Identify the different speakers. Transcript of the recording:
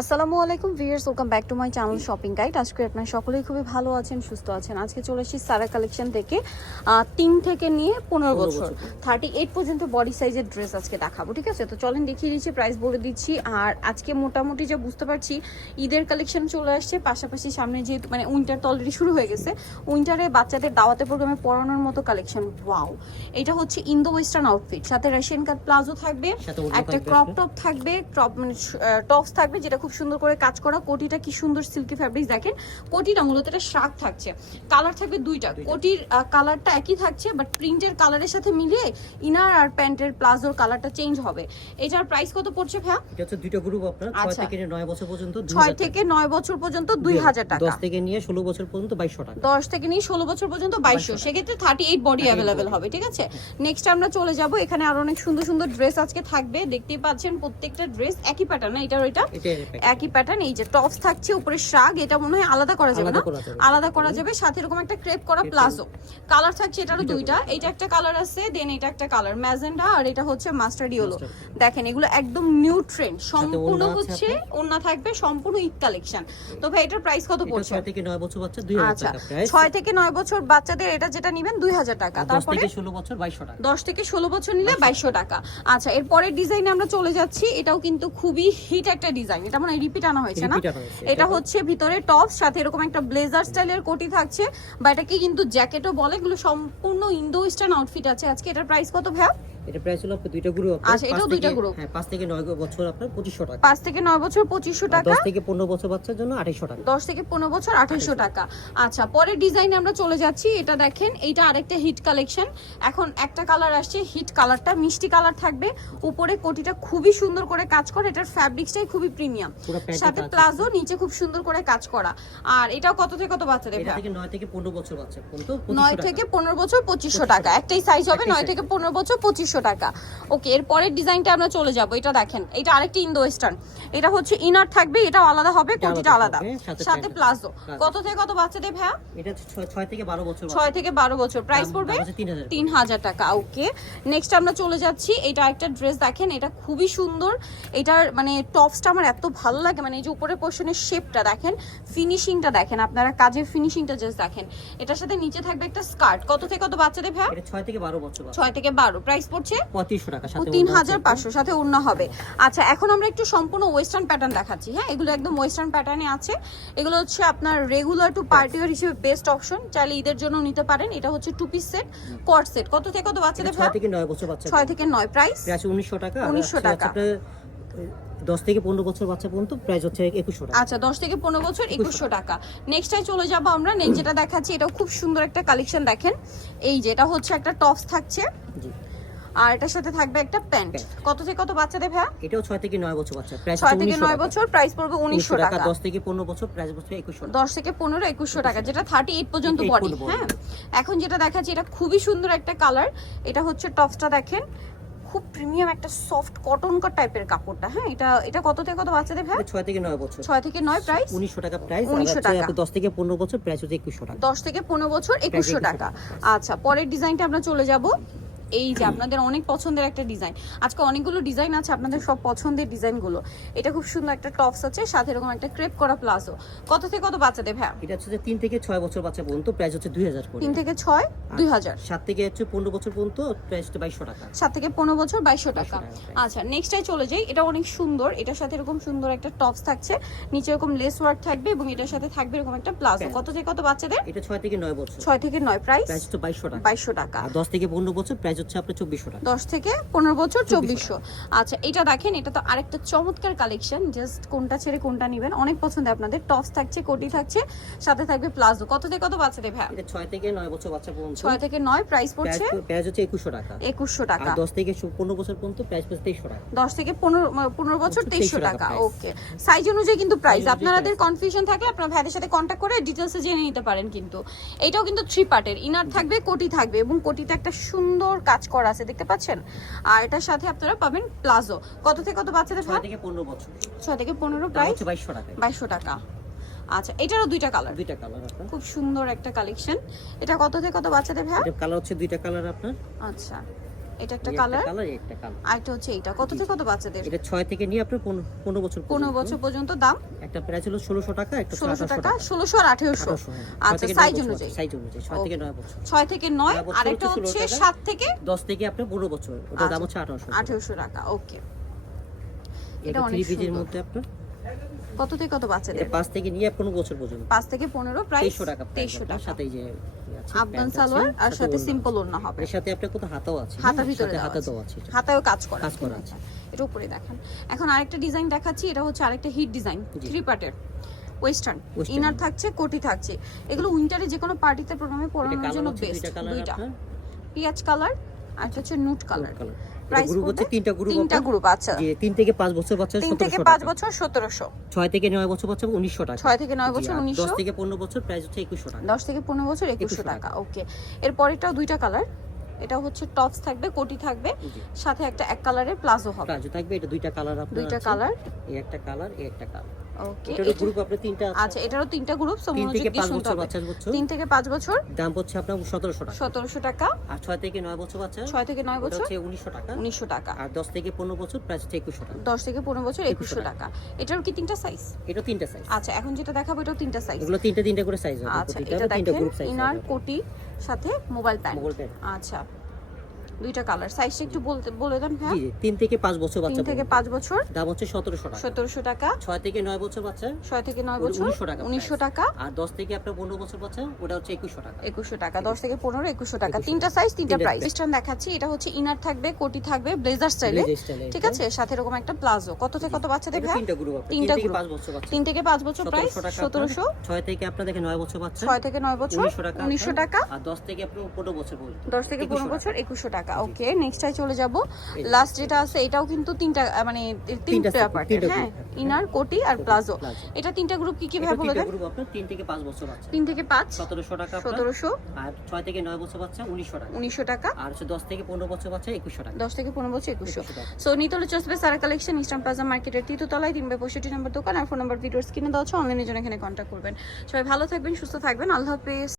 Speaker 1: আসসালামু আলাইকুম viewers welcome back to my channel shopping guide. আজকে আপনারা সকলেই খুবই ভালো আছেন সুস্থ আছেন। আজকে চলে এসেছি সারা কালেকশন থেকে তিন থেকে নিয়ে পনেরো বছর। থার্টি এইট পর্যন্ত বডি সাইজের ড্রেস আজকে দেখাবো ঠিক আছে? তো চলেন দেখিয়ে দিচ্ছি প্রাইস বলে দিচ্ছি। আর আজকে মোটামুটি যা বুঝতে পারছি ঈদের কালেকশন চলে আসছে। পাশাপাশি সামনে যেহেতু মানে উইন্টার তো অলরেডি শুরু হয়ে গেছে উইন্টারে বাচ্চাদের দাওয়াতে প্রোগ্রামে পড়ানোর মতো কালেকশন ওয়াও এটা হচ্ছে ইন্দো ওয়েস্টার্ন আউটফিট সাথে রাশিয়ান কাট প্লাজো থাকবে একটা ক্রপ টপ থাকবে টপ মানে টপস থাকবে যেটা খুব সুন্দর করে কাজ করা। কোটিটা কি সুন্দর সিল্কি ফ্যাব্রিক দেখেন। কোটিটা মূলত এটা শার্ক থাকছে। কালার থাকবে দুইটা। কোটির কালারটা একই থাকছে বাট প্রিন্টের কালারের সাথে মিলিয়ে ইনার আর প্যান্টের প্লাজোর কালারটা চেঞ্জ হবে। এটার প্রাইস কত পড়ছে ভাইয়া?
Speaker 2: এটা হচ্ছে দুইটা গ্রুপ আপনার ছয়
Speaker 1: আচ্ছা।
Speaker 2: থেকে নিয়ে নয় বছর পর্যন্ত দুই
Speaker 1: ছয়
Speaker 2: হাজার
Speaker 1: থেকে নয় বছর পর্যন্ত দুই হাজার টাকা।
Speaker 2: দশ থেকে নিয়ে ষোলো বছর পর্যন্ত বাইশশো টাকা।
Speaker 1: দশ থেকে নিয়ে ষোলো বছর পর্যন্ত বাইশশো সেক্ষেত্রে থার্টি এইট বডি অ্যাভেলেবেল হবে ঠিক আছে? নেক্সট আমরা চলে যাব। এখানে আরও অনেক সুন্দর সুন্দর ড্রেস আজকে থাকবে। দেখতেই পাচ্ছেন প্রত্যেকটা ড্রেস একই প্যাটার্ন না? এটা? ওইটা একই প্যাটার্ন এই যে টপস থাকছে উপরে শাগ এটা মনে হয় আলাদা করা যাবে না? আলাদা করা যাবে সাথে এরকম একটা ক্রেপ করা প্লাজো কালার থাকছে এটারও দুইটা এইটা একটা কালার আছে দেন এটা একটা কালার ম্যাজেন্ডা আর এটা হচ্ছে মাস্টার্ড ইয়েলো দেখেন এগুলো একদম নিউ ট্রেন্ড সম্পূর্ণ হচ্ছে ওন্না থাকবে সম্পূর্ণ ঈদ কালেকশন তো ভাই এটার প্রাইস কত পড়ছে?
Speaker 2: ছয় থেকে নয় বছর বাচ্চা দুই হাজার
Speaker 1: আচ্ছা
Speaker 2: টাকা প্রাইস
Speaker 1: ছয় থেকে নয় বছর বাচ্চাদের এটা যেটা নিবেন দুই হাজার টাকা।
Speaker 2: দশ
Speaker 1: তারপরে
Speaker 2: থেকে ষোলো বছর বাইশশো টাকা।
Speaker 1: দশ থেকে ষোলো বছর নিলে বাইশশো টাকা। আচ্ছা এর পরের ডিজাইনে আমরা চলে যাচ্ছি এটাও কিন্তু খুবই হিট একটা ডিজাইন এটা মনে হয় রিপিট আনা হয়েছে না? এটা হচ্ছে ভিতরে টপ সাথে এরকম একটা ব্লেজার স্টাইলের কোটি থাকছে বা এটাকে কিন্তু জ্যাকেটও বলে এগুলো সম্পূর্ণ ইন্দো ইস্টার্ন আউটফিট আছে। আজকে এটার প্রাইস কত ভাইয়া?
Speaker 2: এটা প্রাইস হলো আপনার দুইটা গ্রুপ
Speaker 1: আচ্ছা, এটাও দুইটা group।
Speaker 2: হ্যাঁ পাঁচ থেকে নয় বছর আপনার পঁচিশশো টাকা।
Speaker 1: পাঁচ থেকে নয় বছর পঁচিশশো
Speaker 2: আর
Speaker 1: টাকা?
Speaker 2: দশ থেকে পনেরো বছর বাচ্চার জন্য আঠাইশশো টাকা।
Speaker 1: দশ থেকে পনেরো বছর আঠাইশশো টাকা। আচ্ছা পরের ডিজাইনে আমরা চলে যাচ্ছি। এটা দেখেন এইটা আরেকটা হিট কালেকশন। এখন একটা কালার আসছে হিট কালারটা মিষ্টি কালার থাকবে। উপরে কোটিটা খুবই সুন্দর করে কাজ করে। এটার ফ্যাব্রিক্সটাই খুবই প্রিমিয়াম। সাথে প্লাজো নিচে খুব সুন্দর করে কাজ করা। আর এটাও কত থেকে কত বাচ্চাদের
Speaker 2: এটা থেকে নয় থেকে পনেরো বছর বাচ্চা। পর্যন্ত
Speaker 1: নয় থেকে
Speaker 2: টাকা।
Speaker 1: পনেরো বছর পঁচিশশো টাকা। একটাই সাইজ হবে
Speaker 2: একটাই
Speaker 1: নয় থেকে পনেরো বছর পঁচিশশো টাকা। ওকে এর পরের ডিজাইনটা আমরা চলে যাব। এটা দেখেন এটা আরেকটি ইন্দো ওয়েস্টার্ন এটা হচ্ছে ইনার থাকবে এটাও আলাদা হবে
Speaker 2: এটা
Speaker 1: কোটিটা
Speaker 2: আলাদা সাথে
Speaker 1: প্লাজো। কত থেকে কত বাচ্চাদের ভাইয়া?
Speaker 2: এটা ছয়- থেকে বারো বছর
Speaker 1: থেকে প্রাইস পড়বে
Speaker 2: তিন হাজার।
Speaker 1: তিন হাজার টাকা ওকে। নেক্সট আমরা চলে যাচ্ছি এটা একটা ড্রেস দেখেন এটা খুবই সুন্দর। এটার মানে টপসটা আমার এত ভালো লাগে মানে এই যে উপরের পোর্শনের শেপটা দেখেন ফিনিশিংটা দেখেন আপনারা কাজের ফিনিশিংটা জাস্ট দেখেন। এটার সাথে নিচে থাকবে একটা স্কার্ট কত থেকে কত বাচ্চাদের ভাইয়া?
Speaker 2: এটা ছয় থেকে বারো বছর বাচ্চা।
Speaker 1: ছয় থেকে বারো। প্রাইস পড়ছে
Speaker 2: সাথে
Speaker 1: তিন হাজার পাঁচশো সাথে অন্য হবে। আচ্ছা এখন আমরা একটু সম্পূর্ণ ওয়েস্টার্ন প্যাটার্ন দেখাচ্ছি। হ্যাঁ এগুলো একদম ওয়েস্টার্ন প্যাটার্নে আছে। এগুলো হচ্ছে আপনার রেগুলার টু পার্টি ওয়ার হিসেবে বেস্ট অপশন চাইলে ঈদের জন্য নিতে পারেন। এটা হচ্ছে টু পিস সেট কট সেট কত থেকে কত বাচ্চাদের
Speaker 2: ছয় থেকে নয় বছর বাচ্চা
Speaker 1: ছয় থেকে নয় প্রাইস
Speaker 2: প্রাইস উনিশশো টাকা। উনিশশো
Speaker 1: টাকা।
Speaker 2: দশ থেকে পনেরো বছর বাচ্চা পর্যন্ত প্রাইস হচ্ছে একুশশো টাকা।
Speaker 1: আচ্ছা দশ থেকে পনেরো বছর একুশশো টাকা। নেক্সটাই চলে যাব আমরা। নেক্সট যেটা দেখাচ্ছি এটাও খুব সুন্দর একটা কালেকশন দেখেন। এই যে এটা হচ্ছে একটা টপস থাকছে।
Speaker 2: জি।
Speaker 1: আর এটার সাথে থাকবে একটা প্যান্ট। কত থেকে কত বাচ্চাদের ভাইয়া?
Speaker 2: এটাও ছয় থেকে নয় বছর বাচ্চা প্রাইস
Speaker 1: ছয় থেকে নয় বছর প্রাইস পড়বে উনিশশো টাকা
Speaker 2: দশ থেকে পনেরো বছর প্রাইস একুশশো টাকা।
Speaker 1: দশ থেকে পনেরো একুশশো টাকা যেটা থার্টি এইট পর্যন্ত
Speaker 2: 38
Speaker 1: বডি হ্যাঁ। এখন যেটা দেখাচ্ছি এটা খুবই সুন্দর একটা কালার এটা হচ্ছে টপসটা দেখেন। খুব প্রিমিয়াম একটা সফট কটন কট টাইপের কাপড়টা হ্যাঁ। এটা এটা কত থেকে কত বাচ্চাদের ভাই
Speaker 2: এটা ছয় থেকে নয় বছর।
Speaker 1: ছয় থেকে নয় প্রাইস
Speaker 2: উনিশশো টাকা প্রাইস
Speaker 1: 1900 টাকা।
Speaker 2: দশ থেকে পনেরো বছর প্রাইস হচ্ছে একুশশো টাকা।
Speaker 1: দশ থেকে পনেরো বছর একুশশো
Speaker 2: 2100
Speaker 1: টাকা। আচ্ছা পরের ডিজাইনটা আমরা চলে যাব। এই যে আপনাদের অনেক পছন্দের একটা ডিজাইন। আজকে অনেকগুলো ডিজাইন আছে আপনাদের সব পছন্দের ডিজাইনগুলো। এটা খুব সুন্দর একটা টপস আছে সাথে এরকম একটা ক্রেপ করা প্লাজো। কত থেকে কত বাচ্চাদের ভাই
Speaker 2: এটা হচ্ছে যে তিন থেকে ছয় বছর বাচ্চা পর্যন্ত প্রাইস হচ্ছে দুই হাজার করে।
Speaker 1: তিন থেকে ছয় দুই হাজার।
Speaker 2: সাত থেকে হচ্ছে পনেরো বছর পর্যন্ত প্রাইস হচ্ছে বাইশশো টাকা।
Speaker 1: সাত থেকে পনেরো বছর বাইশশো টাকা।
Speaker 2: টাকা price।
Speaker 1: আচ্ছা নেক্সটাই চলে যাই। এটা অনেক সুন্দর। এটার সাথে এরকম সুন্দর একটা টপস থাকছে। নিচে এরকম লেস ওয়ার্ক থাকবে এবং এটার সাথে থাকবে এরকম একটা প্লাজো। কত থেকে কত বাচ্চাদের?
Speaker 2: এটা ছয় থেকে নয় বছর।
Speaker 1: ছয় থেকে নয় প্রাইস
Speaker 2: প্রাইস হচ্ছে বাইশশো টাকা।
Speaker 1: বাইশশো টাকা।
Speaker 2: আর দশ থেকে পনেরো বছর প্রাইস হচ্ছে আপনার চব্বিশশো টাকা।
Speaker 1: দশ থেকে পনেরো বছর চব্বিশশো আচ্ছা এটা দেখেন এটা তো আরেকটা চমৎকার কালেকশন জাস্ট কোনটা ছেড়ে কোনটা নেবেন। অনেক পছন্দ আপনাদের। টপস থাকছে কোটি থাকছে সাথে থাকবে প্লাজো কত থেকে কত বাচ্চাদের ভাই
Speaker 2: এটা ছয় থেকে নয় বছর বাচ্চা পর্যন্ত।
Speaker 1: ছয় থেকে নয় প্রাইস পড়ছে
Speaker 2: প্রাইস হচ্ছে একুশশো টাকা।
Speaker 1: একুশশো
Speaker 2: আর
Speaker 1: টাকা
Speaker 2: দশ থেকে পনেরো বছর পর্যন্ত প্রাইস হচ্ছে তেইশশো টাকা।
Speaker 1: দশ থেকে পনেরো পনেরো বছর তেইশশো টাকা ওকে সাইজ অনুযায়ী কিন্তু প্রাইস আপনাদের কনফিউশন থাকে আপনার ভাইদের সাথে কন্ট্যাক্ট করে ডিটেলসে জেনে নিতে পারেন কিন্তু। এটাও কিন্তু থ্রি পার্টের ইনার থাকবে কোটি থাকবে এবং কোটিতে একটা সুন্দর কাজ করা আছে দেখতে পাচ্ছেন? আর এটার সাথে আপনারা পাবেন প্লাজো। কত থেকে কত বাচ্চাদের
Speaker 2: ছয় থেকে পনেরো বছর।
Speaker 1: ছয় থেকে পনেরো
Speaker 2: প্রায় বাইশশো টাকা।
Speaker 1: বাইশশো টাকা। আচ্ছা এটারও দুইটা কালার
Speaker 2: দুইটা কালার আপনার।
Speaker 1: খুব সুন্দর একটা কালেকশন এটা কত থেকে কত বাচ্চাদের ভাই
Speaker 2: কালার হচ্ছে দুইটা কালার আপনার।
Speaker 1: আচ্ছা। এটা একটা কালার
Speaker 2: কালার একটা কালার
Speaker 1: আর একটা হচ্ছে এইটা। কত থেকে কত বাচ্চাদের?
Speaker 2: এটা ছয় থেকে নিয়ে পনেরো পনেরো বছর
Speaker 1: পনেরো
Speaker 2: পর্যন্ত।
Speaker 1: বছর পর্যন্ত দাম?
Speaker 2: একটা প্রাইস হলো ষোলোশো টাকা একটা
Speaker 1: ষোলোশো
Speaker 2: আঠারোশো
Speaker 1: টাকা ষোলোশো আর আঠেরোশো।
Speaker 2: আঠারোশো হ্যাঁ।
Speaker 1: আচ্ছা,
Speaker 2: বছর
Speaker 1: অনুযায়ী।
Speaker 2: সাইজ অনুযায়ী ছয় থেকে নয় বছর।
Speaker 1: ছয় থেকে নয়
Speaker 2: নয় বছর
Speaker 1: আর একটা
Speaker 2: হচ্ছে
Speaker 1: হচ্ছে
Speaker 2: 16 টাকা।
Speaker 1: সাত থেকে?
Speaker 2: দশ থেকে আপনার পনেরো বছর ওটার দাম হচ্ছে আঠারোশো
Speaker 1: আঠেরোশো টাকা ওকে। এটা
Speaker 2: এটা
Speaker 1: অনেক সুন্দর।
Speaker 2: মধ্যে আপনার?
Speaker 1: কত থেকে কত বাচ্চাদের?
Speaker 2: এটা পাঁচ থেকে নিয়ে পনেরো বছর পর্যন্ত।
Speaker 1: পাঁচ থেকে পনেরো প্রাইস
Speaker 2: তেইশশো টাকা price
Speaker 1: তেইশশো
Speaker 2: আপনার,
Speaker 1: টাকা।
Speaker 2: সাথে এই যে ইয়ে আছে,
Speaker 1: আফগান সালোয়ার আর সাথে সিম্পল। ওড়না হবে।
Speaker 2: এর সাথে আপনার কোথাও হাতাও আছে?
Speaker 1: হাতা? ভিতরে
Speaker 2: হাতা
Speaker 1: আছে।
Speaker 2: আছে।
Speaker 1: হাতায়ও কাজ করা
Speaker 2: কাজ করা আছে।
Speaker 1: এটা উপরে দেখেন। এখন আরেকটা ডিজাইন দেখাচ্ছি এটা হচ্ছে আরেকটা হিট ডিজাইন থ্রি পার্টের ওয়েস্টার্ন ইনার থাকছে কোটি থাকছে। এগুলো উইন্টারে যে কোনো পার্টিতে প্রোগ্রামে পরানোর জন্য বেস্ট
Speaker 2: দুইটা
Speaker 1: পিঁয়াজ কালার আর হচ্ছে নুট কালার
Speaker 2: কালার গ্রুপ হচ্ছে তিনটা গ্রুপ
Speaker 1: তিনটা গ্রুপ আচ্ছা
Speaker 2: যে থেকে বছর বাচ্চা
Speaker 1: থেকে বছর
Speaker 2: থেকে বছর বাচ্চা টাকা।
Speaker 1: থেকে বছর
Speaker 2: থেকে পনেরো বছর প্রাইস হচ্ছে টাকা।
Speaker 1: থেকে পনেরো বছর একুশশো
Speaker 2: 2100
Speaker 1: টাকা ওকে এর পরেরটাও দুইটা কালার এটা হচ্ছে টপস থাকবে কোটি থাকবে। সাথে একটা এক কালারের প্লাজো হবে।
Speaker 2: প্লাজো থাকবে এটা দুইটা কালার আপনার
Speaker 1: দুইটা কালার
Speaker 2: এই একটা কালার এই একটা কালার
Speaker 1: ওকে
Speaker 2: এটারও গ্রুপ আপনার তিনটা আছে।
Speaker 1: আচ্ছা এটারও তিনটা গ্রুপ সো মনোযোগ দিয়ে
Speaker 2: পাঁচ
Speaker 1: শুনতে
Speaker 2: বছর
Speaker 1: হবে।
Speaker 2: বাচ্চার
Speaker 1: থেকে পাঁচ বছর?
Speaker 2: দাম হচ্ছে আপনার টাকা।
Speaker 1: সতেরোশো টাকা।
Speaker 2: আর ছয় থেকে নয় বছর বাচ্চা?
Speaker 1: থেকে নয় বছর?
Speaker 2: হচ্ছে টাকা।
Speaker 1: উনিশশো টাকা।
Speaker 2: আর দশ থেকে পনেরো বছর প্রাইস হচ্ছে একুশশো টাকা।
Speaker 1: দশ থেকে পনেরো বছর
Speaker 2: 2100
Speaker 1: একুশশো টাকা। এটার কি তিনটা সাইজ
Speaker 2: এটা তিনটা সাইজ
Speaker 1: আচ্ছা এখন যেটা দেখাবো এটাও তিনটা সাইজ
Speaker 2: এগুলো তিনটা তিনটা করে সাইজ হবে।
Speaker 1: আচ্ছা এটা
Speaker 2: তিনটা গ্রুপ সাইজ
Speaker 1: ইনার কোটি সাথে মোবাইল প্যান্ট আচ্ছা। দুইটা কালার সাইজটা একটু বলতে বলে দেন হ্যাঁ?
Speaker 2: তিন থেকে পাঁচ বছর
Speaker 1: তিন
Speaker 2: বাচ্চা
Speaker 1: থেকে
Speaker 2: পর্যন্ত।
Speaker 1: পাঁচ বছর।
Speaker 2: দাম হচ্ছে সতেরোশো টাকা।
Speaker 1: সতেরোশো টাকা।
Speaker 2: ছয় থেকে নয় বছর বাচ্চা।
Speaker 1: ছয় থেকে নয় বছর।
Speaker 2: 1900 টাকা
Speaker 1: উনিশশো টাকা।
Speaker 2: আর দশ থেকে আপনার পনেরো বছর বাচ্চা ওটা হচ্ছে একুশশো টাকা।
Speaker 1: একুশশো টাকা। দশ থেকে পনেরো একুশশো টাকা। তিনটা সাইজ তিনটা প্রাইস। স্টান দেখাচ্ছি। এটা হচ্ছে ইনার থাকবে কোটি থাকবে ব্লেজার স্টাইলে ঠিক আছে? সাথে এরকম একটা প্লাজো। কত থেকে কত
Speaker 2: এটা
Speaker 1: ভাই
Speaker 2: তিনটা গ্রুপ তিন
Speaker 1: তিনটা
Speaker 2: থেকে
Speaker 1: group।
Speaker 2: পাঁচ বছর বাচ্চা।
Speaker 1: তিন থেকে পাঁচ বছর প্রাইস
Speaker 2: সতেরোশো। ছয় থেকে আপনার দেখেন নয় বছর বাচ্চা।
Speaker 1: ছয় থেকে নয় বছর
Speaker 2: উনিশশো টাকা
Speaker 1: উনিশশো
Speaker 2: আর দশ থেকে আপনার পনেরো বছর
Speaker 1: দশ থেকে
Speaker 2: 2100
Speaker 1: পনেরো বছর একুশশো টাকা। ওকে নেক্সটটাই চলে যাব। লাস্ট যেটা আছে এটাও কিন্তু তিনটা মানে তিনটা পার্ট হ্যাঁ ইনার কোটি আর প্লাজো। এটা তিনটা গ্রুপ কি কি ভাই বলে দেন?
Speaker 2: গ্রুপ আপনার তিন থেকে পাঁচ বছর বাচ্চা
Speaker 1: তিন থেকে পাঁচ?
Speaker 2: সতেরোশো টাকা।
Speaker 1: সতেরোশো।
Speaker 2: আর ছয় থেকে নয় বছর বাচ্চা উনিশশো টাকা।
Speaker 1: উনিশশো টাকা।
Speaker 2: আর হচ্ছে দশ থেকে পনেরো বছর বাচ্চা একুশশো টাকা।
Speaker 1: দশ থেকে পনেরো বছর একুশশো।
Speaker 2: 2100 টাকা।
Speaker 1: সো নিতলে চসবে সারা কালেকশন ইস্টার্ন প্লাজা মার্কেটের তৃতীয়তলায় তিন বাই পঁয়ষট্টি নম্বর দোকান আর ফোন নাম্বার ভিডিওর স্ক্রিনে দেওয়া আছে অনলাইনের জন্য এখানে কন্ট্যাক্ট করবেন। সবাই ভালো থাকবেন সুস্থ থাকবেন। আল্লাহ হাফেজ।